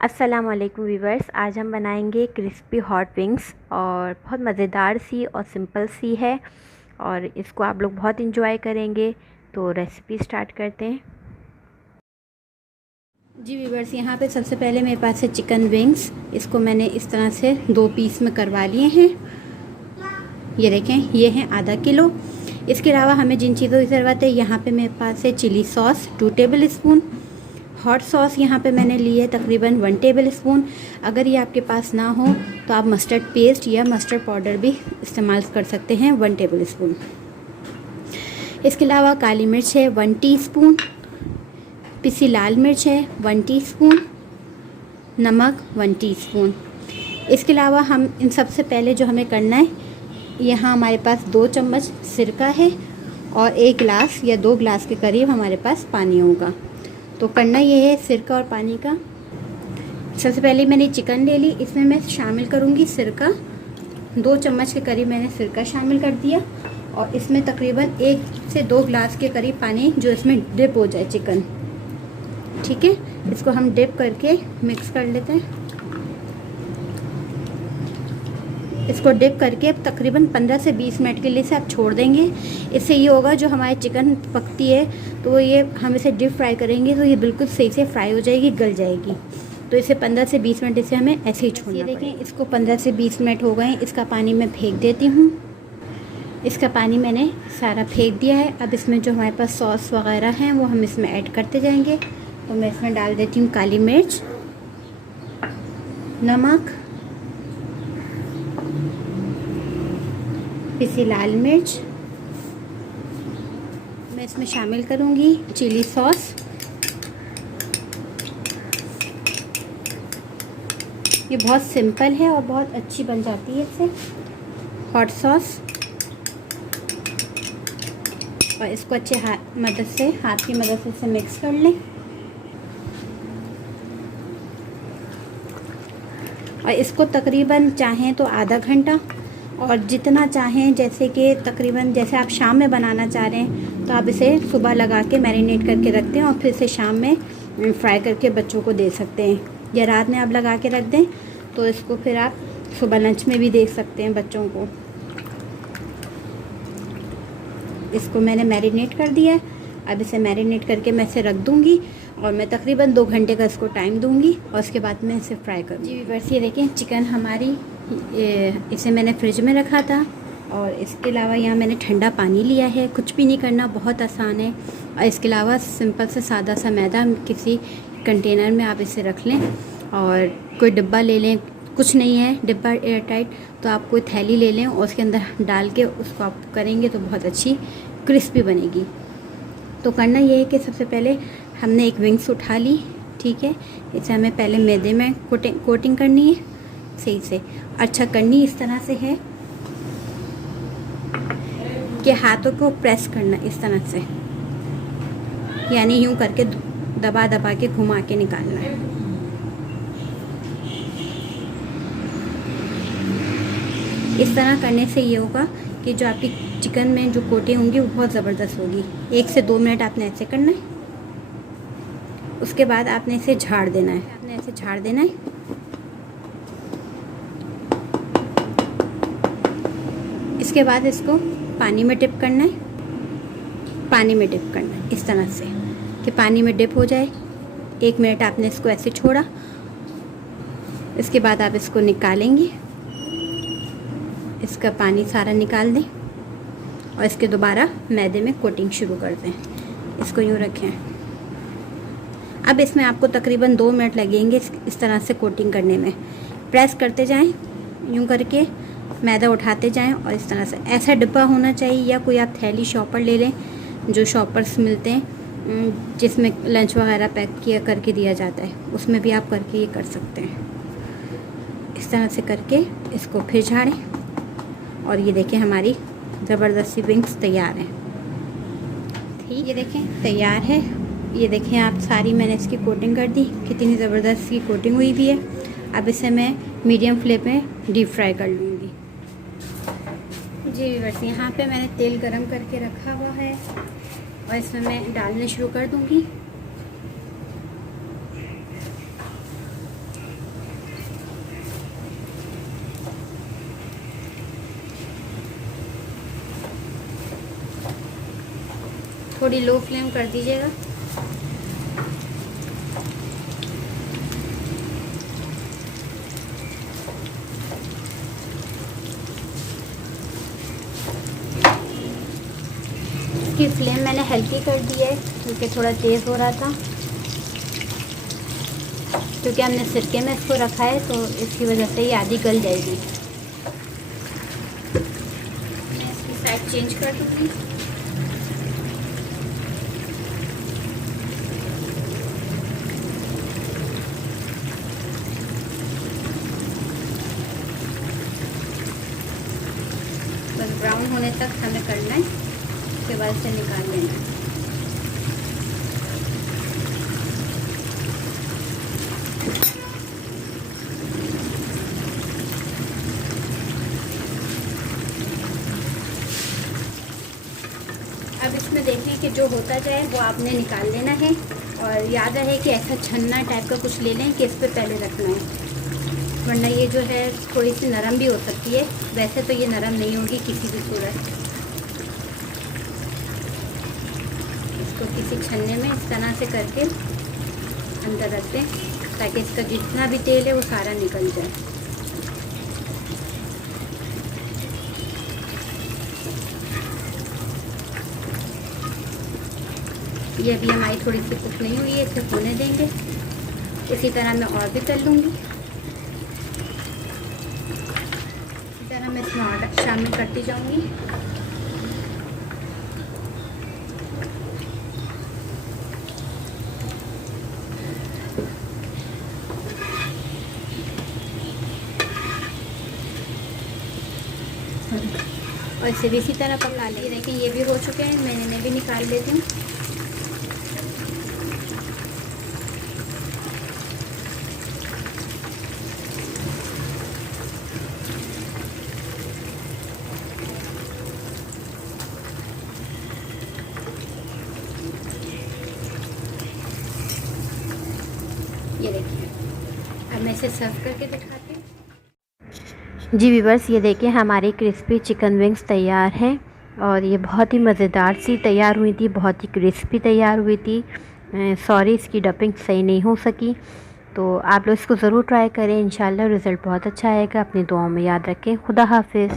अस्सलाम वालेकुम वीवर्स। आज हम बनाएंगे क्रिस्पी हॉट विंग्स और बहुत मज़ेदार सी और सिंपल सी है और इसको आप लोग बहुत इंजॉय करेंगे। तो रेसिपी स्टार्ट करते हैं। जी वीवर्स, यहाँ पे सबसे पहले मेरे पास है चिकन विंग्स। इसको मैंने इस तरह से 2 पीस में करवा लिए हैं। ये देखें, ये हैं आधा किलो। इसके अलावा हमें जिन चीज़ों की ज़रूरत है, यहाँ पे मेरे पास है chilli sauce 2 tablespoon. Hot sauce यहाँ पे मैंने ली है तकरीबन 1 टेबल स्पून। अगर ये आपके पास ना हो तो आप मस्टर्ड पेस्ट या मस्टर्ड पाउडर भी इस्तेमाल कर सकते हैं, 1 टेबल स्पून। इसके अलावा काली मिर्च है 1 टीस्पून, पिसी लाल मिर्च है 1 टीस्पून, नमक 1 टीस्पून। इसके अलावा हम इन सबसे पहले जो हमें करना है, यहाँ हमारे पास 2 चम्मच सिरका है और 1 गिलास या 2 गिलास के करीब हमारे पास पानी होगा। तो करना ये है सिरका और पानी का। सबसे पहले मैंने चिकन ले ली, इसमें मैं शामिल करूँगी सिरका। 2 चम्मच के करीब मैंने सिरका शामिल कर दिया और इसमें तकरीबन 1 से 2 गिलास के करीब पानी जो इसमें डिप हो जाए चिकन। ठीक है, इसको हम डिप करके मिक्स कर लेते हैं। इसको डिप करके तकरीबन 15 से 20 मिनट के लिए से आप छोड़ देंगे। इससे ये होगा, जो हमारी चिकन पकती है तो ये हम इसे डीप फ्राई करेंगे तो ये बिल्कुल सही से फ्राई हो जाएगी, गल जाएगी। तो इसे 15 से 20 मिनट इसे हमें ऐसे ही छोड़ना पड़ेगा। देखें, इसको 15 से 20 मिनट हो गए। इसका पानी मैं फेंक देती हूँ। इसका पानी मैंने सारा फेंक दिया है। अब इसमें जो हमारे पास सॉस वगैरह हैं वो हम इसमें ऐड करते जाएंगे। तो मैं इसमें डाल देती हूँ काली मिर्च, नमक, पिसी लाल मिर्च। मैं इसमें शामिल करूँगी चिली सॉस। ये बहुत सिंपल है और बहुत अच्छी बन जाती है इससे। हॉट सॉस, और इसको अच्छे हाथ की मदद से इसे मिक्स कर लें। और इसको तकरीबन चाहें तो आधा घंटा और जितना चाहें, जैसे कि तकरीबन जैसे आप शाम में बनाना चाह रहे हैं तो आप इसे सुबह लगा के मैरिनेट करके रखते हैं और फिर से शाम में फ्राई करके बच्चों को दे सकते हैं, या रात में आप लगा के रख दें तो इसको फिर आप सुबह लंच में भी दे सकते हैं बच्चों को। इसको मैंने मैरिनेट कर दिया है। अब इसे मैरिनेट करके मैं इसे रख दूँगी और मैं तकरीबन 2 घंटे का इसको टाइम दूँगी और उसके बाद मैं इसे फ्राई करूँगी। जी वीवर्स, ये देखें चिकन हमारी, इसे मैंने फ्रिज में रखा था और इसके अलावा यहाँ मैंने ठंडा पानी लिया है। कुछ भी नहीं करना, बहुत आसान है। और इसके अलावा सिंपल से सादा सा मैदा किसी कंटेनर में आप इसे रख लें और कोई डिब्बा ले लें। कुछ नहीं है डिब्बा एयर टाइट, तो आप कोई थैली ले लें और उसके अंदर डाल के उसको आप करेंगे तो बहुत अच्छी क्रिस्पी बनेगी। तो करना ये है कि सबसे पहले हमने एक विंग्स उठा ली। ठीक है, इसे हमें पहले मैदे में कोटिंग करनी है, सही से अच्छा करनी इस तरह से है कि हाथों को प्रेस करना इस तरह से, यानी यूं करके दबा दबा के घुमा के निकालना है। इस तरह करने से ये होगा कि जो आपकी चिकन में जो कोटिंग होंगी वो बहुत ज़बरदस्त होगी। 1 से 2 मिनट आपने ऐसे करना है। उसके बाद आपने इसे झाड़ देना है। इसके बाद इसको पानी में डिप करना है। इस तरह से कि पानी में डिप हो जाए। 1 मिनट आपने इसको ऐसे छोड़ा। इसके बाद आप इसको निकालेंगे, इसका पानी सारा निकाल दें और इसके दोबारा मैदे में कोटिंग शुरू कर दें। इसको यूँ रखें। अब इसमें आपको तकरीबन 2 मिनट लगेंगे इस तरह से कोटिंग करने में। प्रेस करते जाएं, यूँ करके मैदा उठाते जाएं और इस तरह से। ऐसा डिब्बा होना चाहिए या कोई आप थैली शॉपर ले लें, जो शॉपर्स मिलते हैं जिसमें लंच वगैरह पैक किया करके दिया जाता है, उसमें भी आप करके ये कर सकते हैं। इस तरह से करके इसको फिर झाड़ें और ये देखें हमारी ज़बरदस्ती विंग्स तैयार हैं। ठीक, ये देखें तैयार है। ये देखें आप, सारी मैंने इसकी कोटिंग कर दी, कितनी ज़बरदस्त की कोटिंग हुई भी है। अब इसे मैं मीडियम फ्लेम पे डीप फ्राई कर लूँगी। जी व्यूअर्स, यहाँ पे मैंने तेल गरम करके रखा हुआ है और इसमें मैं डालने शुरू कर दूँगी। थोड़ी लो फ्लेम कर दीजिएगा। इसकी फ्लेम मैंने हल्की कर दी है क्योंकि थोड़ा तेज़ हो रहा था, क्योंकि हमने सिरके में इसको रखा है तो इसकी वजह से ये आधी गल जाएगी। मैं इसकी साइड चेंज कर दूँगी। बस ब्राउन होने तक हमें करना है, उसके बाद से निकाल लेना है। अब इसमें देखें कि जो होता जाए वो आपने निकाल लेना है, और याद रहे कि ऐसा छन्ना टाइप का कुछ ले लें कि इस पर पहले रखना है, वरना ये जो है थोड़ी सी नरम भी हो सकती है। वैसे तो ये नरम नहीं होगी किसी भी सूरत। इसको किसी छन्ने में इस तरह से करके अंदर रख दें ताकि इसका जितना भी तेल है वो सारा निकल जाए। ये अभी हमारी थोड़ी सी कुक नहीं हुई है, इसे होने देंगे। इसी तरह मैं और भी कर लूँगी। इसी तरह मैं इसमें और शामिल करती जाऊँगी। और इसे भी इसी तरह पका लें। देखिए ये भी हो चुके हैं, मैंने भी निकाल लेती हूँ। ये देखिए, अब मैं इसे सर्व करके दिखाती हूँ। जी व्यूअर्स, ये देखिए हमारी क्रिस्पी चिकन विंग्स तैयार हैं, और ये बहुत ही मज़ेदार सी तैयार हुई थी, बहुत ही क्रिस्पी तैयार हुई थी। सॉरी इसकी डपिंग सही नहीं हो सकी। तो आप लोग इसको ज़रूर ट्राई करें, इंशाल्लाह रिज़ल्ट बहुत अच्छा आएगा। अपनी दुआओं में याद रखें। खुदा हाफिज़।